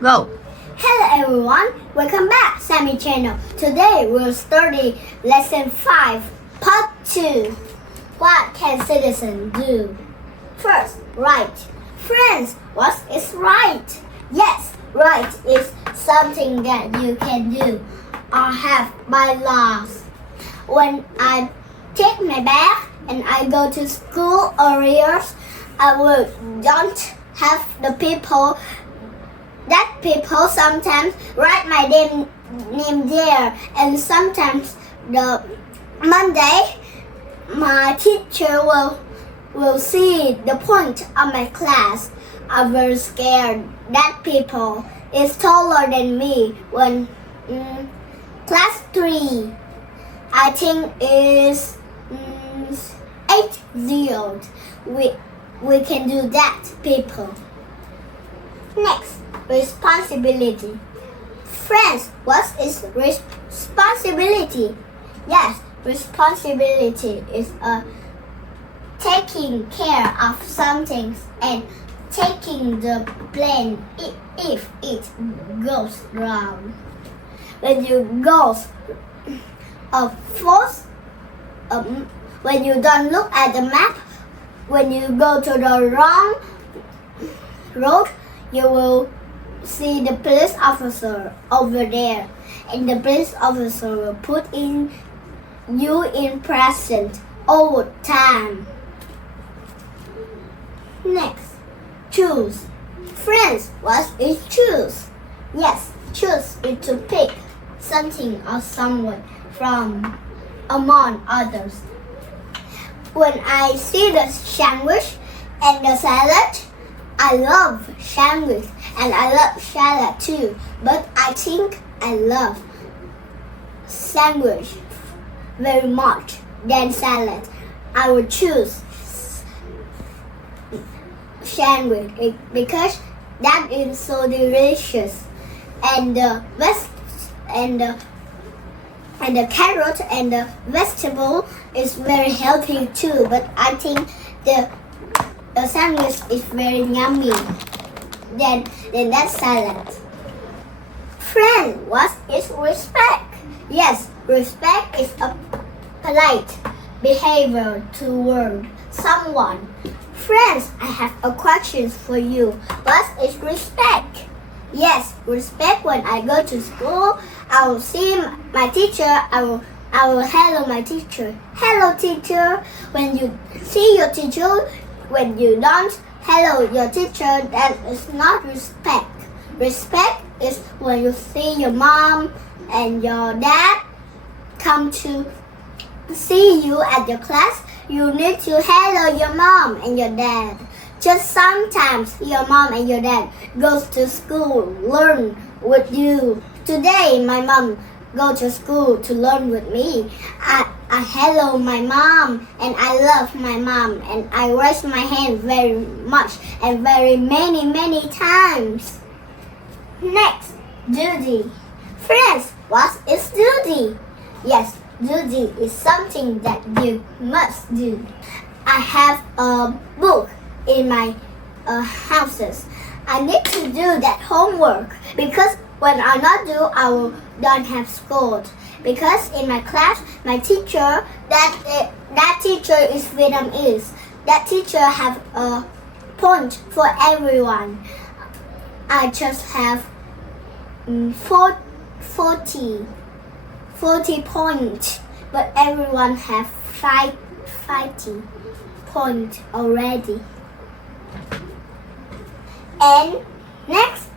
Go! Hello everyone, welcome back Samie channel. Today we'll study lesson 5, part 2. What can citizens do? First, right. Friends, what is right? Yes, right is something that you can do or have by laws. When I take my bag and I go to school earlier, I will don't have the people sometimes write my name there, and sometimes the Monday my teacher will see the point of my class. I'm very scared that people is taller than me when class 3 I think is 8 years old. We can do that, people. Next, responsibility. Friends, what is responsibility? Yes, responsibility is taking care of something and taking the blame if it goes wrong. When you go when you don't look at the map, when you go to the wrong road, you will see the police officer over there, and the police officer will put you in prison all the time. Next, choose. Friends, what is choose? Yes, choose is to pick something or someone from among others. When I see the sandwich and the salad, I love sandwich and I love salad too, but I think I love sandwich very much than salad. I would choose sandwich because that is so delicious, and the carrot and the vegetable is very healthy too. But I think the sandwich is very yummy than that salad. Friend, what is respect? Yes, respect is a polite behavior toward someone. Friends, I have a question for you. What is respect? Yes, respect. When I go to school, I will see my teacher. I will hello my teacher. Hello teacher. When you see your teacher, when you don't hello your teacher, that is not respect. Respect is when you see your mom and your dad come to see you at your class, you need to hello your mom and your dad. Just sometimes your mom and your dad goes to school, learn with you. Today my mom go to school to learn with me. I hello my mom and I love my mom and I raise my hand very much and very many times. Next, duty. Friends, what is duty? Yes, duty is something that you must do. I have a book in my houses. I need to do that homework because when I not do, I don't have scored. Because in my class, my teacher, that teacher is Vietnamese. That teacher have a point for everyone. I just have 40 points, but everyone have 50 points already. And next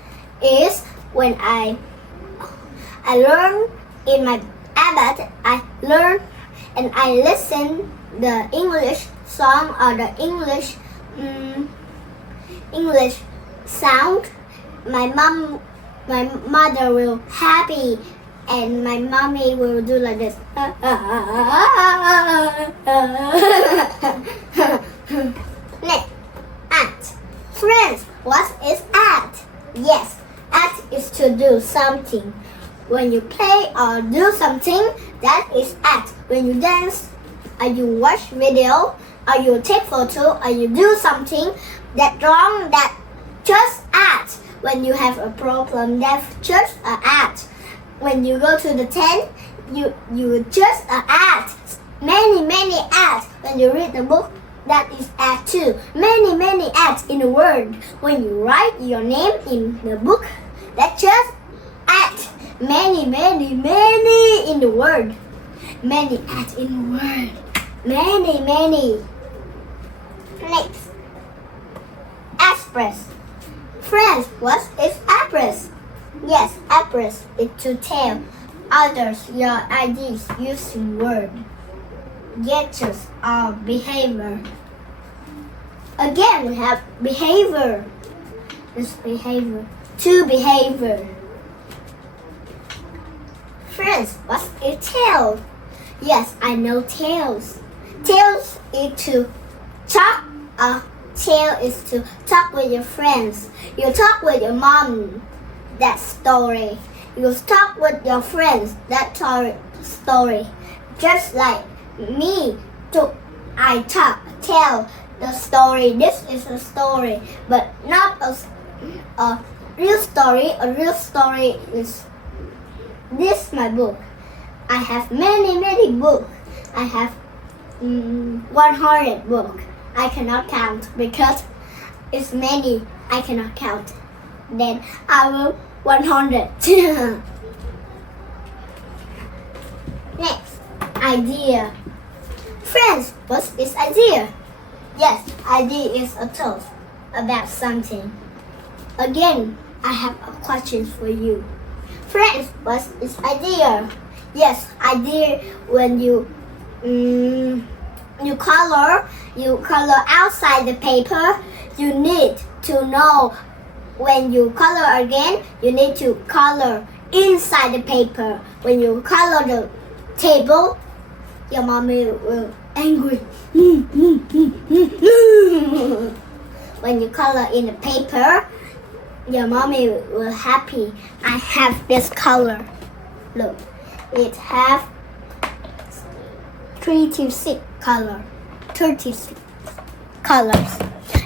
is when I learn in my iPad, I learn and I listen the English song or the English sound. My mother will happy and my mommy will do like this. Next, act. Friends, what is act? Yes, act is to do something. When you play or do something, that is act. When you dance, or you watch video, or you take photo, or you do something that wrong, that just act. when you have a problem, that's just an ant. When you go to the tent, you just an ant. Many ants. When you read the book, that is ant too. Many ants in the word. When you write your name in the book, that's just ant. Many in the word. Many ants in the word. Many. Next. Express. Friends, what is express? Yes, express is to tell others your ideas using word, gestures, or behavior. Again, we have behavior. This behavior. To behavior. Friends, what is tale? Yes, I know tales. Tales is to talk. Tale is to talk with your friends. You talk with your mom. That story. You talk with your friends. That story. Just like me. I tell the story. This is a story, but not a real story. A real story is this my book. I have many books. I have 100 books. I cannot count because it's many. I cannot count. Then I will 100. Next, idea. Friends, what is idea? Yes, idea is a thought about something. Again, I have a question for you. Friends, what is idea? Yes, idea when you color outside the paper. You need to know when you color again. You need to color inside the paper. When you color the table, your mommy will angry. When you color in the paper, your mommy will happy. I have this color. Look, it have 36 colors.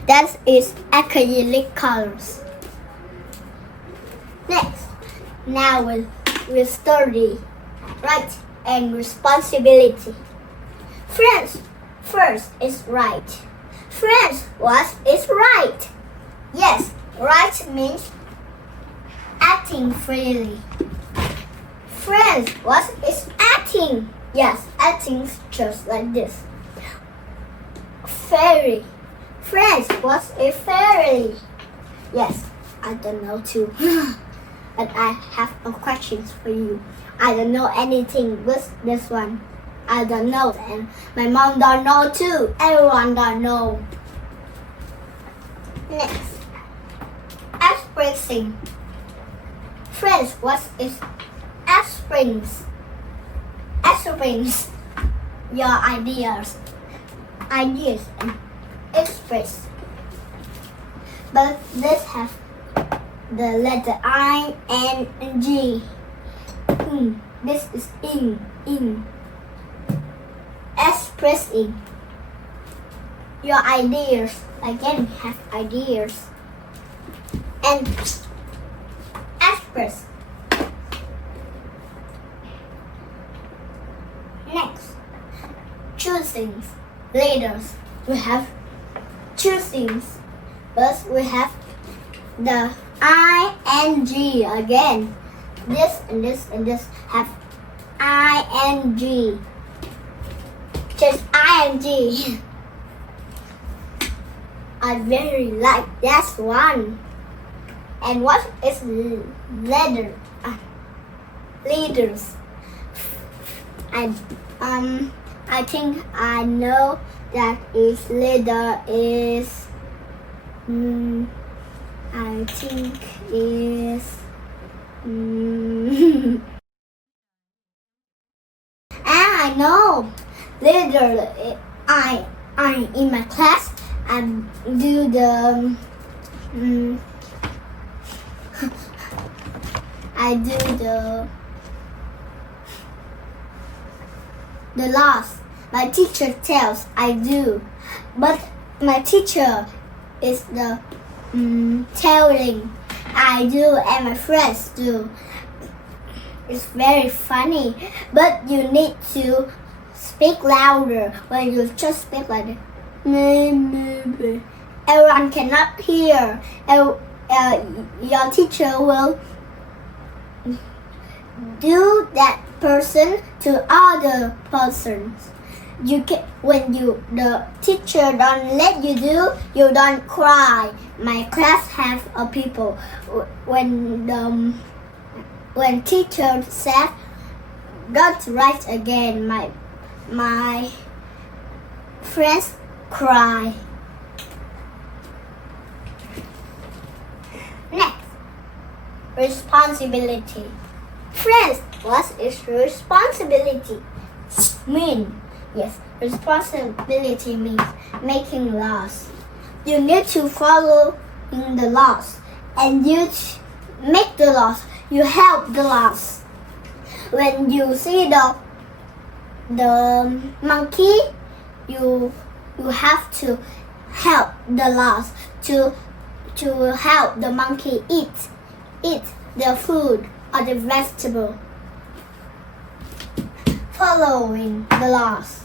That is acrylic colors. Next, now we'll study right and responsibility. Friends, first is right. Friends, what is right? Yes, right means acting freely. Friends, what is acting? Yes, acting just like this. Fairy. Friends, what is fairy? Yes, I don't know too. But I have a question for you. I don't know anything but this one. I don't know, and my mom don't know too. Everyone don't know. Next, expressing. Friends, what is express? Express your ideas and express. But this have the letter I and G. This is in. Expressing your ideas. Again, have ideas and express. Next, choosing leaders. We have choosing, but we have the I and G again. This and this and this have I and G. Just I and G. I very like that one. And what is leader? Leaders. I think I know that is leader is. I think is. I know. Leader. I in my class. I do the. I do the loss. My teacher tells I do, but my teacher is the telling. I do and my friends do. It's very funny, but you need to speak louder when you just speak like this. Everyone cannot hear. Your teacher will do that person to other persons. The teacher don't let you do, you don't cry. My class have a people when teacher said don't write again, my friends cry. Next, responsibility. Friends, what is responsibility mean? Yes, responsibility means making laws. You need to follow the laws, and you make the laws. You help the laws. When you see the monkey, you have to help the laws to help the monkey eat the food or the vegetable. Following the laws.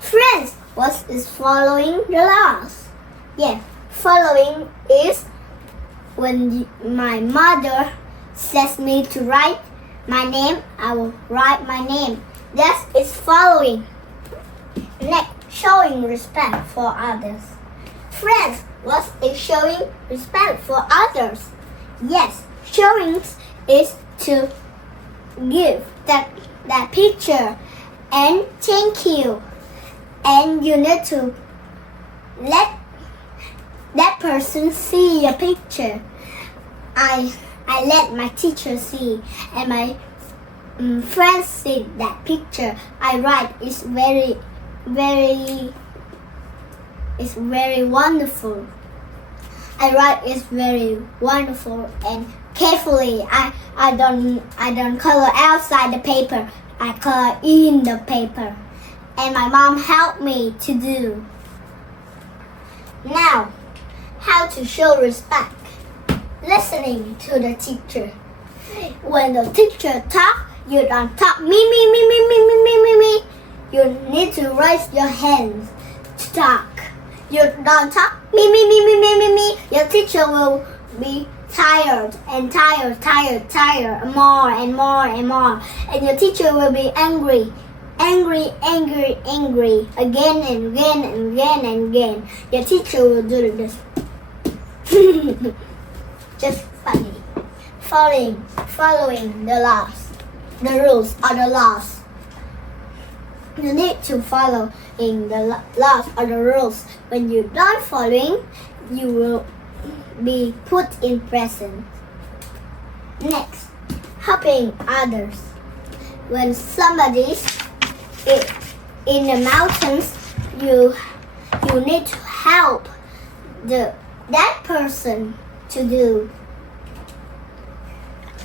Friends, what is following the laws? Yes, following is when my mother says me to write my name, I will write my name. That is following. Next, showing respect for others. Friends, what is showing respect for others? Yes, showing is to give that picture and thank you. And you need to let that person see your picture. I let my teacher see and my friends see that picture. I write it's very wonderful. I write is very wonderful and carefully. I don't color outside the paper. I color in the paper. And my mom helped me to do. Now, how to show respect. Listening to the teacher. When the teacher talk, you don't talk me. You need to raise your hands to talk. You don't talk me. Your teacher will be tired, more and more. And your teacher will be angry, again and again. Your teacher will do this. Just funny. Following the laws, the rules or the laws. You need to follow in the laws or the rules. When you don't following, you will be put in prison. Next, helping others. When somebody's in the mountains, you need to help that person to do.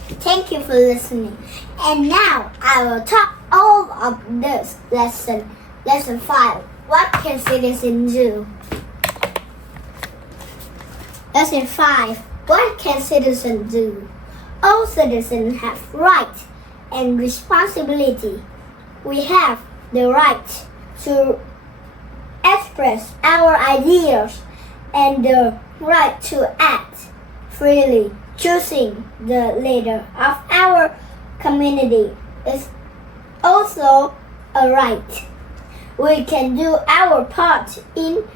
Thank you for listening. And now I will talk all of this lesson. Lesson 5. What can citizens do? Lesson 5. What can citizens do? All citizens have rights and responsibility. We have the right to express our ideas and the right to act freely. Choosing the leader of our community is also a right. We can do our part in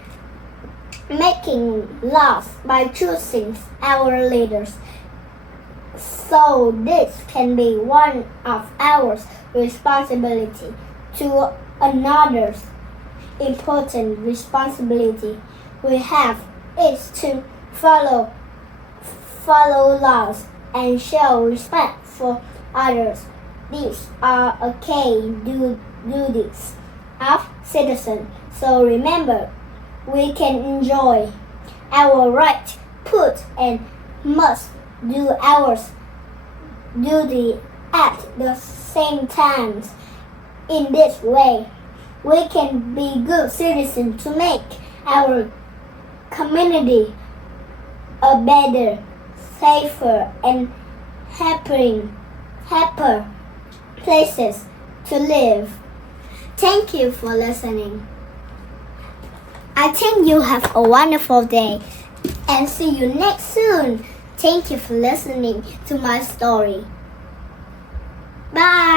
making laws by choosing our leaders. So this can be one of our responsibility. To another's important responsibility we have is to follow laws and show respect for others. These are okay duties of citizens. So remember, we can enjoy our right, put and must do our duty at the same time. In this way, we can be good citizens to make our community a better safer, and happier places to live. Thank you for listening. I think you have a wonderful day and see you next soon. Thank you for listening to my story. Bye.